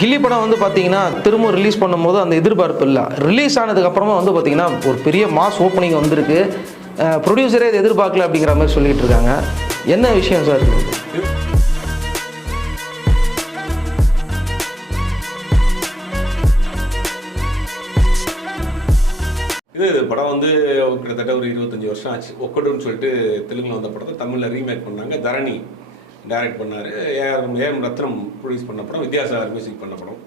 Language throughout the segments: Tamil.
கில்லி படம் வந்து பார்த்தீங்கன்னா திரும்ப ரிலீஸ் பண்ணும்போது அந்த எதிர்பார்ப்பு இல்லை. ரிலீஸ் ஆனதுக்கப்புறமா வந்து பார்த்தீங்கன்னா ஒரு பெரிய மாஸ் ஓப்பனிங் வந்திருக்கு. ப்ரொடியூசரே இதை எதிர்பார்க்கல அப்படிங்கிற மாதிரி சொல்லிகிட்டு இருக்காங்க. என்ன விஷயம் சார்? இது இது படம் வந்து கிட்டத்தட்ட ஒரு இருபத்தஞ்சி வருஷம் ஆச்சு. ஒக்கடுன்னு சொல்லிட்டு தெலுங்குல வந்த படத்தை தமிழில் ரீமேக் பண்ணாங்க தரணி. டைரக்ட் பண்ணார். ஏஆர் ஏஎம் ரத்னம் ப்ரொடியூஸ் பண்ண படம் வித்யாசாகர் மியூசிக் பண்ண படம்.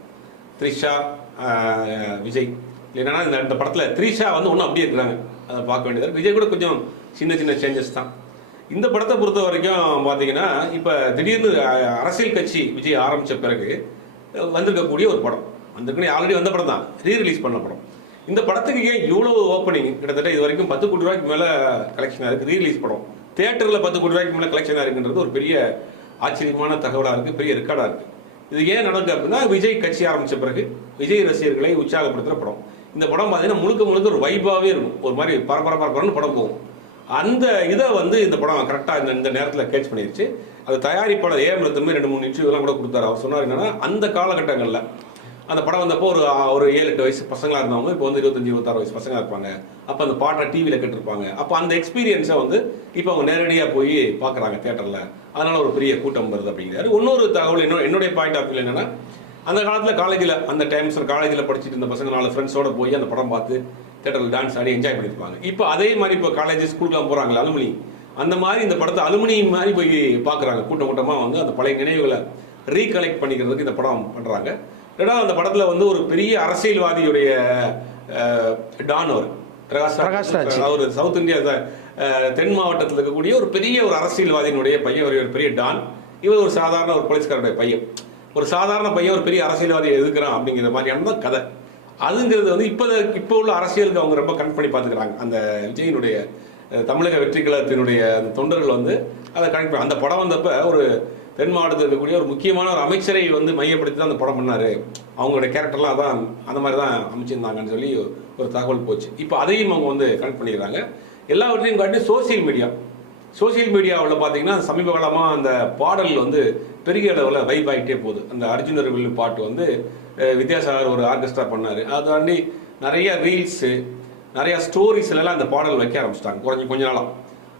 த்ரிஷா விஜய். என்னன்னா இந்த இந்த படத்தில் த்ரிஷா வந்து ஒன்றும் அப்படியே இருக்கிறாங்க அதை பார்க்க வேண்டியது விஜய் கூட கொஞ்சம் சின்ன சின்ன சேஞ்சஸ் தான். இந்த படத்தை பொறுத்த வரைக்கும் பார்த்தீங்கன்னா இப்போ திடீர்னு அரசியல் கட்சி விஜய் ஆரம்பித்த பிறகு வந்திருக்கக்கூடிய ஒரு படம். வந்திருக்கணும் ஆல்ரெடி வந்த படம் தான். ரீ ரிலீஸ் பண்ண படம். இந்த படத்துக்கு ஏன் இவ்வளோ ஓப்பனிங் கிட்டத்தட்ட இது வரைக்கும் பத்து கோடி ரூபாய்க்கு மேலே கலெக்ஷனாக இருக்குது ரீ ரிலீஸ் படம். தேட்டரில் பத்து கோடி ரூபாய்க்கு மேலே கலெக்ஷனாக இருக்குன்றது ஒரு பெரிய ஆச்சரியமான தகவலாக இருக்குது பெரிய ரெக்கார்டாக இருக்குது இது ஏன் நடக்குது அப்படின்னா விஜய் கட்சி ஆரம்பித்த பிறகு விஜய் ரசிகர்களை உற்சாகப்படுத்துகிற படம். இந்த படம் பார்த்தீங்கன்னா முழுக்க முழுக்க ஒரு வைபாகவே இருக்கும். ஒரு மாதிரி பரபர பரபரன்னு படம் போகும். அந்த இதை வந்து இந்த படம் கரெக்டாக இந்த இந்த நேரத்தில் கேட்ச் பண்ணிருச்சு. அது தயாரிப்பாளர் ஏஎம் ரத்தமே ரெண்டு மூணு இன்டர்வியூலாம் கூட கொடுத்தாரு. அவர் சொன்னார் என்னன்னா அந்த காலகட்டங்களில் அந்த படம் வந்தப்போ ஒரு ஒரு ஏழு எட்டு வயசு பசங்களா இருந்தவங்க இப்போ வந்து இருபத்தஞ்சு இருபத்தாறு வயசு பசங்களா இருப்பாங்க. அப்போ அந்த பாட்டை டிவியில் கேட்டிருப்பாங்க. அப்போ அந்த எக்ஸ்பீரியன்ஸை வந்து இப்போ அவங்க நேரடியாக போய் பார்க்குறாங்க தேட்டரில் அதனால ஒரு பெரிய கூட்டம் வருது அப்படிங்கிறாரு. இன்னொரு தகவல் என்ன என்னுடைய பாயிண்ட் ஆஃப் வியூ என்னன்னா அந்த காலத்தில் காலேஜில் அந்த டைம்ஸ் காலேஜில் படிச்சுட்டு இருந்த பசங்க நாலு ஃப்ரெண்ட்ஸோட போய் அந்த படம் பார்த்து தேட்டரில் டான்ஸ் ஆடி என்ஜாய் பண்ணியிருப்பாங்க. இப்போ அதே மாதிரி இப்போ காலேஜ் ஸ்கூலுக்குலாம் போகிறாங்களே அலுமினி. அந்த மாதிரி இந்த படத்தை அலுமினி மாதிரி போய் பார்க்குறாங்க. கூட்டம் கூட்டமாக வந்து அந்த பழைய நினைவுகளை ரீகலெக்ட் பண்ணிக்கிறதுக்கு இந்த படம் பண்ணுறாங்க ரெண்டாவது அந்த படத்தில் வந்து ஒரு பெரிய அரசியல்வாதியுடைய டான் அவர்? பிரகாஷ் ராஜ். அவர் சவுத் இந்தியா தென் மாவட்டத்தில் இருக்கக்கூடிய ஒரு பெரிய ஒரு அரசியல்வாதியினுடைய பையன். ஒரு பெரிய டான். இவர் ஒரு சாதாரண ஒரு போலீஸ்காரருடைய பையன். ஒரு சாதாரண பையன் ஒரு பெரிய அரசியல்வாதியை எதுக்குறான் அப்படிங்கிற மாதிரியான தான் கதை. அதுங்கிறது வந்து இப்போ இப்போ உள்ள அரசியலுக்கு அவங்க ரொம்ப கனெக்ட் பண்ணி பார்த்துக்கிறாங்க. அந்த விஜயினுடைய தமிழக வெற்றி கழகத்தினுடைய தொண்டர்கள் வந்து அதை கனெக்ட் பண்ணி அந்த படம் வந்தப்ப ஒரு தென் மாவட்டத்தில் இருக்கக்கூடிய ஒரு முக்கியமான ஒரு அமைச்சரை வந்து மையப்படுத்தி தான் அந்த படம் பண்ணாரு. அவங்களோட கேரக்டர்லாம் அதான் அந்த மாதிரி தான் அமைச்சிருந்தாங்கன்னு சொல்லி ஒரு தகவல் போச்சு. இப்போ அதையும் அவங்க வந்து கனெக்ட் பண்ணிடுறாங்க எல்லாவற்றையும் காட்டி சோசியல் மீடியா சோஷியல் மீடியாவில் பார்த்தீங்கன்னா சமீப காலமாக அந்த பாடல் வந்து பெரிய அளவில் வைப் ஆகிட்டே போகுது. அந்த அர்ஜுனர் வில்லு பாட்டு வந்து வித்யாசாகர் ஒரு ஆர்கெஸ்ட்ரா பண்ணார். அதை தாண்டி நிறைய ரீல்ஸு நிறையா ஸ்டோரிஸ்லாம் அந்த பாடல் வைக்க ஆரம்பிச்சிட்டாங்க. குறைஞ்ச கொஞ்ச நாளாக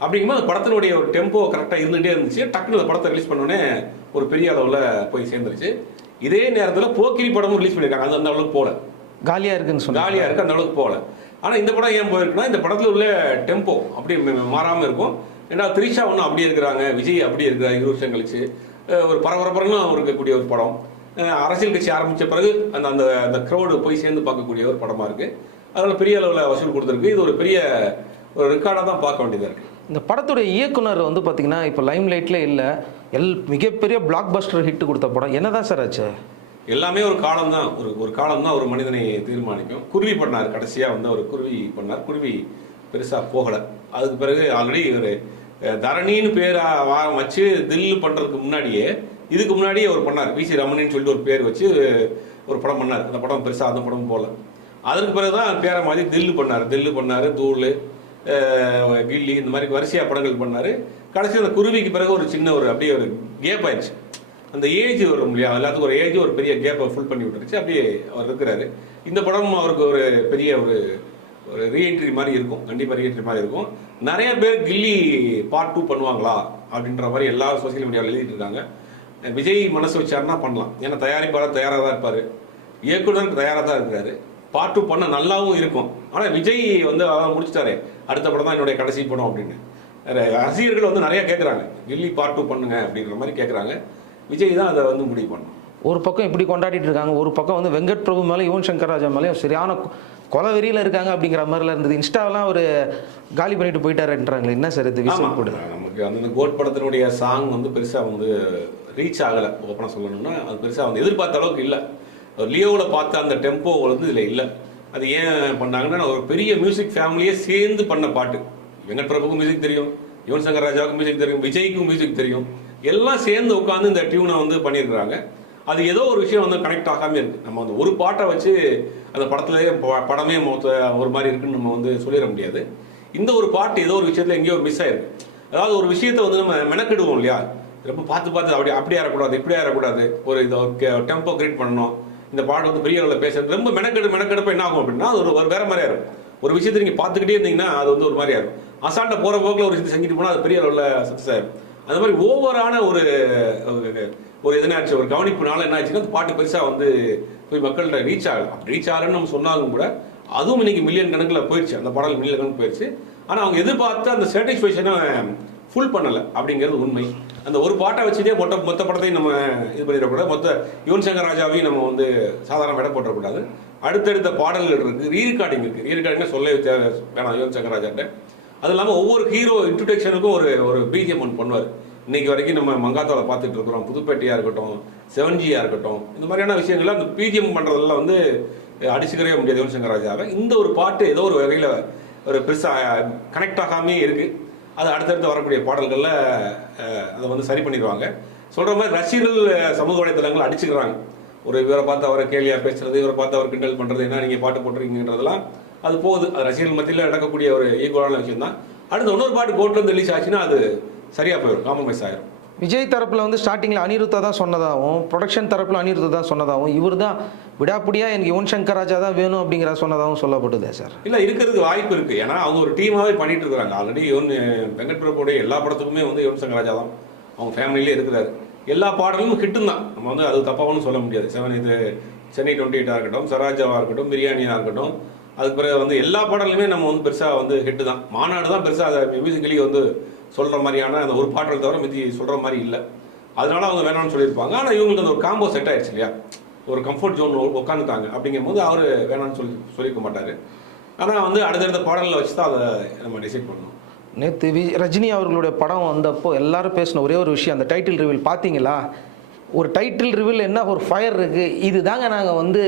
அப்படிங்கும்போது அந்த படத்தினுடைய ஒரு டெம்போ கரெக்டாக இருந்துகிட்டே இருந்துச்சு. டக்குனு அந்த படத்தை ரிலீஸ் பண்ணோடனே ஒரு பெரிய அளவில் போய் சேர்ந்துருச்சு. இதே நேரத்தில் போக்கிரி படமும் ரிலீஸ் பண்ணியிருக்காங்க. அது அந்த அளவுக்கு போல. காலியாக இருக்குன்னு சொன்னாங்க. ஜாலியாக இருக்கு அந்த அளவுக்கு போகல ஆனால் இந்த படம் ஏன் போயிருக்குன்னா இந்த படத்தில் உள்ள டெம்போ அப்படியே ம- மாறாம இருக்கும். ரெண்டாவது த்ரிஷா ஒன்றும் அப்படியே இருக்கிறாங்க. விஜய் அப்படியே இருக்கிறாங்க இருபது வருஷம் கழிச்சு. ஒரு பரபரப்புன்னு இருக்கக்கூடிய ஒரு படம். அரசியல் கட்சி ஆரம்பித்த பிறகு அந்த அந்த அந்த க்ரௌடு போய் சேர்ந்து பார்க்கக்கூடிய ஒரு படமாக இருக்குது அதனால் பெரிய அளவில் வசூல் கொடுத்துருக்கு. இது ஒரு பெரிய ஒரு ரெக்கார்டாக தான் பார்க்க வேண்டியதாக இருக்குது இந்த படத்துடைய இயக்குனர் வந்து பார்த்தீங்கன்னா இப்போ லைம் லைட்டில் இல்லை எல் மிகப்பெரிய பிளாக் பஸ்டர் ஹிட் கொடுத்த படம். என்னதான் சார் ஆச்சு? எல்லாமே ஒரு காலம் தான் ஒரு ஒரு காலம் தான் ஒரு மனிதனை தீர்மானிக்கும். குருவி பண்ணார். கடைசியாக வந்து அவர் குருவி பண்ணார். குருவி பெருசாக போகலை. அதுக்கு பிறகு ஆல்ரெடி ஒரு தரணின்னு பேரை வாரம் வச்சு தில்லு பண்ணுறதுக்கு முன்னாடியே இதுக்கு முன்னாடியே அவர் பண்ணார். வி சி ரமணின்னு சொல்லிட்டு ஒரு பேர் வச்சு ஒரு படம் பண்ணார். அந்த படம் பெருசாக அந்த படம் போகல. அதற்கு பிறகு தான் பேரை மாதிரி தில்லு பண்ணார். தில்லு பண்ணார் தூள் கில்லி இந்த மாதிரி வரிசையாக படங்கள் பண்ணார். கடைசி அந்த குருவிக்கு பிறகு ஒரு சின்ன ஒரு அப்படியே ஒரு கேப் ஆயிடுச்சு. அந்த ஏஜ் வரும் இல்லையா? எல்லாத்துக்கும் ஒரு ஏஜ் ஒரு பெரிய கேப்பை ஃபுல் பண்ணி விட்டுருச்சு. அப்படியே அவர் இருக்கிறாரு. இந்த படம் அவருக்கு ஒரு பெரிய ஒரு ஒரு ரீஎன்ட்ரி மாதிரி இருக்கும். கண்டிப்பாக ரீஎன்ட்ரி மாதிரி இருக்கும். நிறைய பேர் கில்லி பார்ட் டூ பண்ணுவாங்களா? அப்படின்ற மாதிரி எல்லா சோசியல் மீடியாவில் எழுதிட்டு இருக்காங்க. விஜய் மனசு வச்சாருன்னா பண்ணலாம். ஏன்னா தயாரிப்பாளர் தயாராக தான் இருப்பார். இயக்குனர் தயாராக தான் இருக்கிறாரு பார்ட் டூ பண்ண நல்லாவும் இருக்கும். ஆனால் விஜய் வந்து அதான் முடிச்சிட்டாரே. அடுத்த படம் தான் என்னுடைய கடைசி படம் அப்படின்னு. ரசிகர்கள் வந்து நிறைய கேட்குறாங்க கில்லி பார்ட் டூ பண்ணுங்க அப்படின்ற மாதிரி கேட்குறாங்க விஜய் தான் அதை வந்து முடிவு பண்ணணும். ஒரு பக்கம் இப்படி கொண்டாடிட்டு இருக்காங்க ஒரு பக்கம் வந்து வெங்கட் பிரபு மேலே யுவன் சங்கர் ராஜா மேலேயும் சரியான கொ- கொலை வெறியில் இருக்காங்க அப்படிங்கிற மாதிரிலாம் இருந்தது. இன்ஸ்டாவெல்லாம் ஒரு காலி பண்ணிட்டு போயிட்டாருன்றாங்களே என்ன சார் இது. விஷயம் போடுது நமக்கு அந்த கோட் படத்தினுடைய சாங் வந்து பெருசா வந்து ரீச் ஆகல. ஓப்பனாக சொல்லணும்னா அது பெருசா வந்து எதிர்பார்த்த அளவுக்கு இல்லை. லியோவில் பார்த்த அந்த டெம்போ வந்து இதில் இல்லை. அது ஏன் பண்ணாங்கன்னா ஒரு பெரிய மியூசிக் ஃபேமிலியே சேர்ந்து பண்ண பாட்டு. வெங்கட் பிரபுக்கும் மியூசிக் தெரியும் யுவன் சங்கர் ராஜாவுக்கும் மியூசிக் தெரியும் விஜய்க்கும் மியூசிக் தெரியும். எல்லாம் சேர்ந்து உட்காந்து இந்த டியூனை வந்து பண்ணியிருக்கிறாங்க. அது ஏதோ ஒரு விஷயம் வந்து கனெக்ட் ஆகாம இருக்கு. நம்ம வந்து ஒரு பாட்டை வச்சு அந்த படத்துலேயே ப- படமே மொத்த ஒரு மாதிரி இருக்குன்னு நம்ம வந்து சொல்லிட முடியாது. இந்த ஒரு பாட்டு ஏதோ ஒரு விஷயத்துல எங்கேயோ மிஸ் ஆயிருக்கு. அதாவது ஒரு விஷயத்தை வந்து நம்ம மெனக்கிடுவோம் இல்லையா? ரொம்ப பார்த்து பார்த்து அப்படி அப்படி ஆறக்கூடாது இப்படி ஆறக்கூடாது ஒரு இதோ டெம்போ கிரியேட் பண்ணணும். இந்த பாடம் வந்து பெரிய அளவில் பேசுறது ரொம்ப மெனக்கெடு மெனக்கெடுப்பு என்ன ஆகும் அப்படின்னா அது ஒரு ஒரு வேற மாதிரியா இருக்கும். ஒரு விஷயத்தை நீங்கள் பார்த்துக்கிட்டே இருந்தீங்கன்னா அது வந்து ஒரு மாதிரியா இருக்கும். அசால்ட்டை போகிற போக்கில் ஒரு விஷயத்தை செஞ்சுட்டு போனால் அது பெரிய அளவில் சக்ஸஸ் ஆயிரும். அந்த மாதிரி ஓவரான ஒரு ஒரு- ஒரு எதனாச்சு ஒரு கவனிப்புனால என்ன ஆச்சுன்னா அந்த பாட்டு பெருசாக வந்து போய் மக்கள்கிட்ட ரீச் ஆகல. அப்படி ரீச் ஆகலன்னு நம்ம சொன்னாலும் கூட அதுவும் இன்னைக்கு மில்லியன் கணக்கில் போயிடுச்சு. அந்த பாடல் மில்லியன் கணக்கு போயிடுச்சு. ஆனால் அவங்க எதிர்பார்த்த அந்த சாட்டிஸ்ஃபேக்ஷனை ஃபுல் பண்ணலை. அப்படிங்கிறது உண்மை. அந்த ஒரு பாட்டை வச்சுட்டே மொத்த மொத்த படத்தையும் நம்ம இது பண்ணிடக்கூடாது. மொத்த யுவன் சங்கர் ராஜாவையும் நம்ம வந்து சாதாரண விட போட்டுறக்கூடாது அடுத்தடுத்த பாடல்கள் இருக்கு. ரீ ரெக்கார்டிங் இருக்கு. ரீ சொல்ல வேணாம் யுவன் சங்கர் ராஜாட்ட. அது இல்லாமல் ஒவ்வொரு ஹீரோ இன்ட்ரடக்ஷனுக்கும் ஒரு ஒரு பிஜிஎம் ஒன்று பண்ணுவார். இன்னைக்கு வரைக்கும் நம்ம மங்காத்தால பார்த்துட்டு இருக்கிறோம். புதுப்பேட்டையாக இருக்கட்டும் செவன்ஜியாக இருக்கட்டும். இந்த மாதிரியான விஷயங்கள்ல அந்த பிஜிஎம் பண்ணுறதெல்லாம் வந்து அடிச்சுக்கவே முடியாது யுவன் சங்கர் ராஜாவை. இந்த ஒரு பாட்டு ஏதோ ஒரு வகையில் ஒரு பெருசாக கனெக்ட் ஆகாமே இருக்குது அது அடுத்தடுத்து வரக்கூடிய பாடல்களில் அதை வந்து சரி பண்ணிடுவாங்க. சொல்கிற மாதிரி ரசிகர்கள் சமூக வலைத்தளங்கள் அடிச்சுக்கிறாங்க. ஒரு இவரை பார்த்து அவரை கேள்வியாக பேசுறது இவரை பார்த்து அவர் கிண்டல் பண்ணுறது என்ன நீங்கள் பாட்டு போட்டிருக்கீங்கன்றதெல்லாம் அது போகுது. அது ரசிகர்கள் மத்தியில் நடக்கக்கூடிய ஒரு ஈக்குவலான விஷயம் தான் அடுத்து இன்னொரு பாட்டு கோர்ட்ல ரிலீஸ் ஆச்சுன்னா அது சரியாக போயிடும் காம்ப்ரமைஸ் ஆயிரும். விஜய் தரப்பில் வந்து ஸ்டார்டிங்கில் அனிருத்தா தான் சொன்னதாகவும் ப்ரொடக்ஷன் தரப்பில் அனிருத்தா தான் சொன்னதாகவும் இவர் தான் விடாப்பிடியாக எனக்கு யுவன் சங்கர் ராஜா தான் வேணும் அப்படிங்கிற சொன்னதாகவும் சொல்லப்படுதே சார். இல்லை இருக்கிறதுக்கு வாய்ப்பு இருக்குது ஏன்னா அவங்க ஒரு டீமாகவே பண்ணிட்டு இருக்கிறாங்க. ஆல்ரெடி யுவன் வெங்கட் பிரபுடைய எல்லா படத்துக்குமே வந்து யுவன் சங்கர் ராஜா தான். அவங்க ஃபேமிலியிலே இருக்கிறாரு. எல்லா பாடலும் ஹிட்டும் தான். நம்ம வந்து அது தப்பாகவும் சொல்ல முடியாது. செவன் இது சென்னை டுவெண்ட்டி எயிட்டாக இருக்கட்டும் சராஜாவாக இருக்கட்டும் பிரியாணியாக இருக்கட்டும். அதுக்கு பிறகு வந்து எல்லா பாடலுமே நம்ம வந்து பெருசாக வந்து ஹிட்டு தான். மாநாடு தான் பெருசாக அதை மியூசிக்கலி வந்து சொல்கிற மாதிரியான அந்த ஒரு பாடல் தவிர மிதி சொல்கிற மாதிரி இல்லை. அதனால அவங்க வேணாம்னு சொல்லியிருப்பாங்க. ஆனால் இவங்களுக்கு அந்த ஒரு காம்போ செட் ஆயிடுச்சு இல்லையா? ஒரு கம்ஃபர்ட் ஜோன் உட்காந்துட்டாங்க அப்படிங்கும்போது அவர் வேணாம்னு சொல்லி சொல்லியிருக்க மாட்டார். ஆனால் வந்து அடுத்தடுத்த பாடலில் வச்சு தான் அதை நம்ம டிசைட் பண்ணணும். நேற்று வி ரஜினி அவர்களுடைய படம் வந்தப்போ எல்லாரும் பேசின ஒரே ஒரு விஷயம். அந்த டைட்டில் ரிவீல் பார்த்தீங்களா? ஒரு டைட்டில் ரிவீல் என்ன? ஒரு ஃபயர் இருக்குது இது தாங்க நாங்கள் வந்து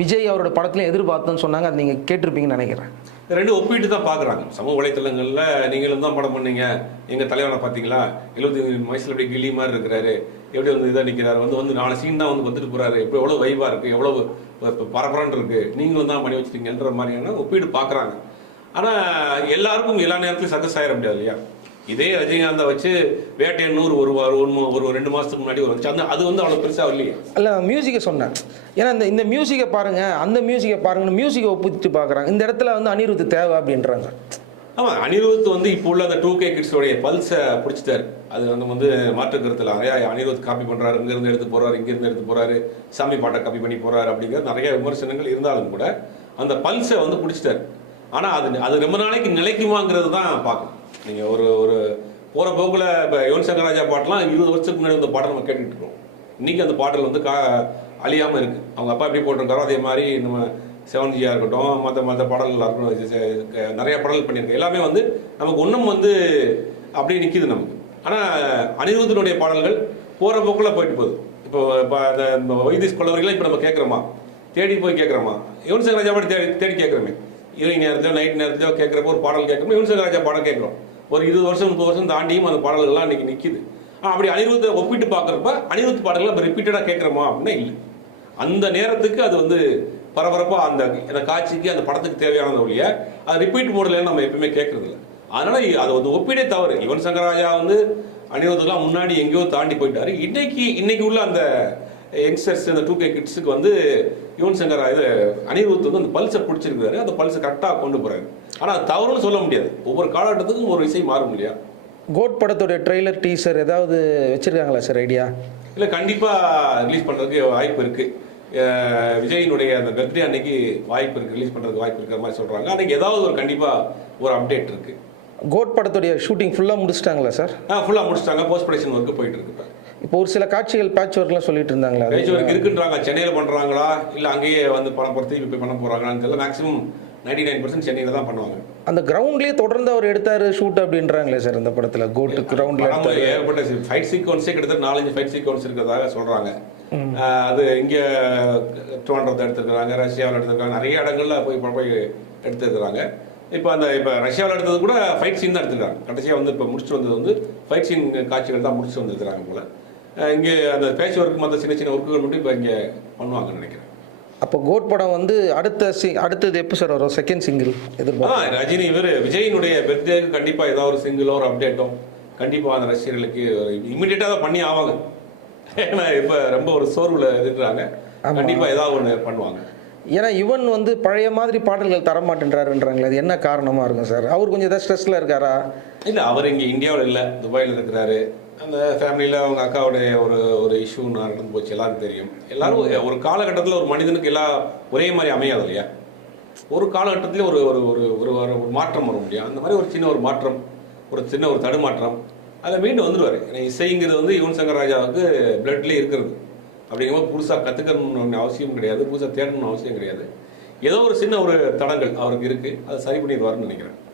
விஜய் அவரோட படத்துலையும் எதிர்பார்த்தோன்னு சொன்னாங்க. அது நீங்கள் கேட்டிருப்பீங்கன்னு நினைக்கிறேன். இந்த ரெண்டு ஒப்பிட்டு தான் பார்க்குறாங்க. சமூக வலைத்தளங்களில் நீங்களும் தான் படம் பண்ணீங்க. எங்கள் தலைவனை பார்த்தீங்களா? எழுபத்தி வயசில் எப்படி கிளி மாதிரி இருக்கிறாரு. எப்படி வந்து இதாக நிற்கிறாரு வந்து வந்து நாலு சீன் தான் வந்து வந்துட்டு போகிறாரு இப்போ எவ்வளோ வைவாக இருக்குது எவ்வளோ பரபரன்னு இருக்குது நீங்களும் தான் பண்ணி வச்சுட்டீங்கன்ற மாதிரியான ஒப்பீடு பார்க்குறாங்க. ஆனால் எல்லாருக்கும் எல்லா நேரத்துலையும் சக்ஸஸ் ஆகிட முடியாது இல்லையா? இதே ரஜினிகாந்தை வச்சு வேட்டையன் நூறு ஒரு வாரம் ஒரு ரெண்டு மாதத்துக்கு முன்னாடி ஒரு வந்துச்சு. அந்த அது வந்து அவ்வளோ பெருசாக இல்லையே அல்ல மியூசிக்கை சொன்னேன். ஏன்னா இந்த இந்த மியூசிக்கை பாருங்கள் அந்த மியூசிக்கை பாருங்கன்னு மியூசிக்கை ஒப்பிட்டு பார்க்குறாங்க இந்த இடத்துல வந்து அனிருத் தேவை அப்படின்றாங்க. ஆமா அனிருத் வந்து இப்போ உள்ள அந்த டூ கே கிட்ஸோடைய பல்ஸை பிடிச்சிட்டாரு. அது வந்து வந்து மாற்று கருத்துல நிறைய அனிருத் காப்பி பண்றாரு. இங்க இருந்து எடுத்து போறாரு இங்க இருந்து எடுத்து போறாரு. சாமி பாட்டை காப்பி பண்ணி போறாரு அப்படிங்கிறது நிறைய விமர்சனங்கள் இருந்தாலும் கூட அந்த பல்ஸை வந்து பிடிச்சிட்டாரு. ஆனா அது அது ரொம்ப நாளைக்கு நிலைக்குமாங்கிறது தான் பார்க்கணும். நீங்க ஒரு ஒரு போற போக்குல இப்போ யுவன் சங்கர் ராஜா பாட்டெல்லாம் இருபது வருஷத்துக்கு முன்னாடி அந்த பாட்டை நம்ம கேட்டுட்டு இருக்கோம். இன்னைக்கு அந்த பாடல் வந்து கா அழியாம இருக்கு. அவங்க அப்பா எப்படி போட்டிருக்காரோ அதே மாதிரி நம்ம செவன்ஜியாக இருக்கட்டும் மற்ற மற்ற பாடல்களாக இருக்கட்டும் நிறைய பாடல் பண்ணியிருக்கு எல்லாமே வந்து நமக்கு ஒன்றும் வந்து அப்படியே நிற்கிது நமக்கு. ஆனால் அனிருத்தனுடைய பாடல்கள் போகிற போக்குள்ள போயிட்டு போகுது. இப்போ இப்போ அந்த இந்த வைத்திஸ் கொள்ளவர்கள்லாம் இப்போ நம்ம கேட்குறோமா? தேடி போய் கேட்குறோமா? யுவன் சங்கர் ராஜா பாட்டு தேடி தேடி கேட்குறோமே. ஈவினிங் நேரத்தில் நைட் நேரத்தில் கேட்குறப்போ ஒரு பாடல் கேட்குறோம் யுவன் சங்கர் ராஜா கேட்குறோம். ஒரு இருபது வருஷம் முப்பது வருஷம் தாண்டியும் அந்த பாடல்கள்லாம் இன்னைக்கு நிற்கிது அப்படி அனிருத்தை ஒப்பிட்டு பார்க்குறப்ப அனிருத் பாடல்கள் நம்ம ரிப்பீட்டடாக கேட்குறோமா? அப்படின்னா இல்லை. அந்த நேரத்துக்கு அது வந்து பரபரப்பாக அந்த அந்த காட்சிக்கு அந்த படத்துக்கு தேவையானது ஒழிய அது ரிப்பீட் மோடில் நம்ம எப்பயுமே கேட்கறது இல்லை அதனால அது வந்து ஒப்பீடே தவறு. யுவன் சங்கராஜா வந்து அனிருத்தெல்லாம் முன்னாடி எங்கேயோ தாண்டி போயிட்டாரு. இன்னைக்கு இன்னைக்கு உள்ள அந்த யங்ஸ்டர்ஸ் அந்த டூ கே கிட்ஸுக்கு வந்து யுவன் சங்கர் இது அனிருத் வந்து அந்த பல்ஸை பிடிச்சிருக்காரு அந்த பல்ஸை கரெக்டாக கொண்டு போறாரு. ஆனால் தவறுன்னு சொல்ல முடியாது. ஒவ்வொரு காலகட்டத்துக்கும் ஒரு இசை மாறும் இல்லையா? கோட் படத்துடைய ட்ரெய்லர் டீசர் ஏதாவது வச்சிருக்காங்களா சார் ஐடியா? இல்லை கண்டிப்பாக ரிலீஸ் பண்ணுறதுக்கு வாய்ப்பு இருக்கு. அஹ் விஜயினுடைய அந்த பர்த்டே அன்னைக்கு வாய்ப்பு இருக்கு. ரிலீஸ் பண்ணுறதுக்கு வாய்ப்பு இருக்கிற மாதிரி சொல்கிறாங்க அன்னைக்கு ஏதாவது ஒரு கண்டிப்பாக ஒரு அப்டேட் இருக்கு. கோட் படத்துடைய ஷூட்டிங் ஃபுல்லாக முடிச்சிட்டாங்களா சார்? ஆ ஃபுல்லாக முடிச்சிட்டாங்க. போஸ்ட் ப்ரொடக்ஷன் ஒர்க்கு போயிட்டு இருக்கு இப்போ ஒரு சில காட்சிகள் பேட்ச் ஒர்க்லாம் சொல்லிட்டு இருந்தாங்களா? பேச்சு ஒர்க் இருக்குன்றாங்க. சென்னையில் பண்ணுறாங்களா இல்லை அங்கேயே வந்து பணம் பொறுத்து இப்போ பண்ண போகிறாங்களான்னு தெரியல. மேக்ஸிமம் நைன்டி நைன் பர்சன்ட் சென்னையில் தான் பண்ணுவாங்க. அந்த கிரவுண்ட்லயே தொடர்ந்து அவர் எடுத்தாரு ஷூட் அப்படின்றாங்களே சார் இந்த படத்துல? கோட் கிரவுண்ட்ல ஏகப்பட்ட ஃபைட் சீக்வன்ஸே கிட்டத்தட்ட நாலஞ்சு ஃபைட் சீக்வன்ஸ் இருக்கிறதாக சொல்றாங்க. ஆஹ் அது இங்க ட்ரோன்றதை எடுத்துருக்காங்க ரஷ்யாவில் எடுத்திருக்காங்க நிறைய இடங்கள்ல போய் போய் எடுத்துருக்காங்க இப்போ அந்த இப்போ ரஷ்யாவில் எடுத்தது கூட ஃபைட் சீன் தான் எடுத்துருக்காங்க. கடைசியாக வந்து இப்போ முடிச்சுட்டு வந்தது வந்து ஃபைட் சீன் காட்சிகள் தான் முடிச்சுட்டு வந்திருக்கிறாங்க போல. இங்கே அந்த பேச்சு ஒர்க் மற்ற சின்ன சின்ன ஒர்க்குகள் மட்டும் இப்போ இங்கே பண்ணுவாங்கன்னு நினைக்கிறேன். அப்போ கோட் படம் வந்து அடுத்த சி அடுத்தது எப்போ சார் வரும்? செகண்ட் சிங்கிள் எதிர்பார்த்து அதான் ரஜினி இவர் விஜயினுடைய பர்த்டேக்கு கண்டிப்பா ஏதாவது ஒரு சிங்கிளோ ஒரு அப்டேட்டோ கண்டிப்பாக அந்த ரசிகர்களுக்கு இம்மிடியட்டாக தான் பண்ணி ஆவாங்க. ஏன்னா இப்போ ரொம்ப ஒரு சோர்வில் இருக்கிறாங்க கண்டிப்பாக ஏதாவது ஒன்று பண்ணுவாங்க. ஏன்னா இவன் வந்து பழைய மாதிரி பாடல்கள் தர மாட்டேன்றாருன்றாங்களே அது என்ன காரணமாக இருக்கும் சார்? அவர் கொஞ்சம் ஏதாவது ஸ்ட்ரெஸ்ஸில் இருக்காரா? இல்லை அவர் இங்கே இந்தியாவில் இல்லை துபாயில் இருக்கிறாரு. அந்த ஃபேமிலியில் அவங்க அக்காவுடைய ஒரு ஒரு இஷ்யூ நடந்து போச்சு எல்லாருக்கும் தெரியும். எல்லாரும் ஒரு- காலகட்டத்தில் ஒரு மனிதனுக்கு எல்லாம் ஒரே மாதிரி அமையாது இல்லையா? ஒரு காலகட்டத்திலே ஒரு ஒரு ஒரு ஒரு ஒரு ஒரு மாற்றம் வரும் இல்லையா அந்த மாதிரி ஒரு சின்ன ஒரு மாற்றம் ஒரு சின்ன ஒரு தடுமாற்றம் அதில் மீண்டும் வந்துடுவார் ஏன்னா இசைங்கிறது வந்து யுவன் சங்கர் ராஜாவுக்கு பிளட்லேயே இருக்கிறது. அப்படிங்கும்போது புதுசாக கற்றுக்கணும்னு அவசியம் கிடையாது புதுசாக தேடணும்னு அவசியம் கிடையாது. ஏதோ ஒரு சின்ன ஒரு தடங்கள் அவருக்கு இருக்குது அதை சரி பண்ணிடுவாருன்னு நினைக்கிறேன்.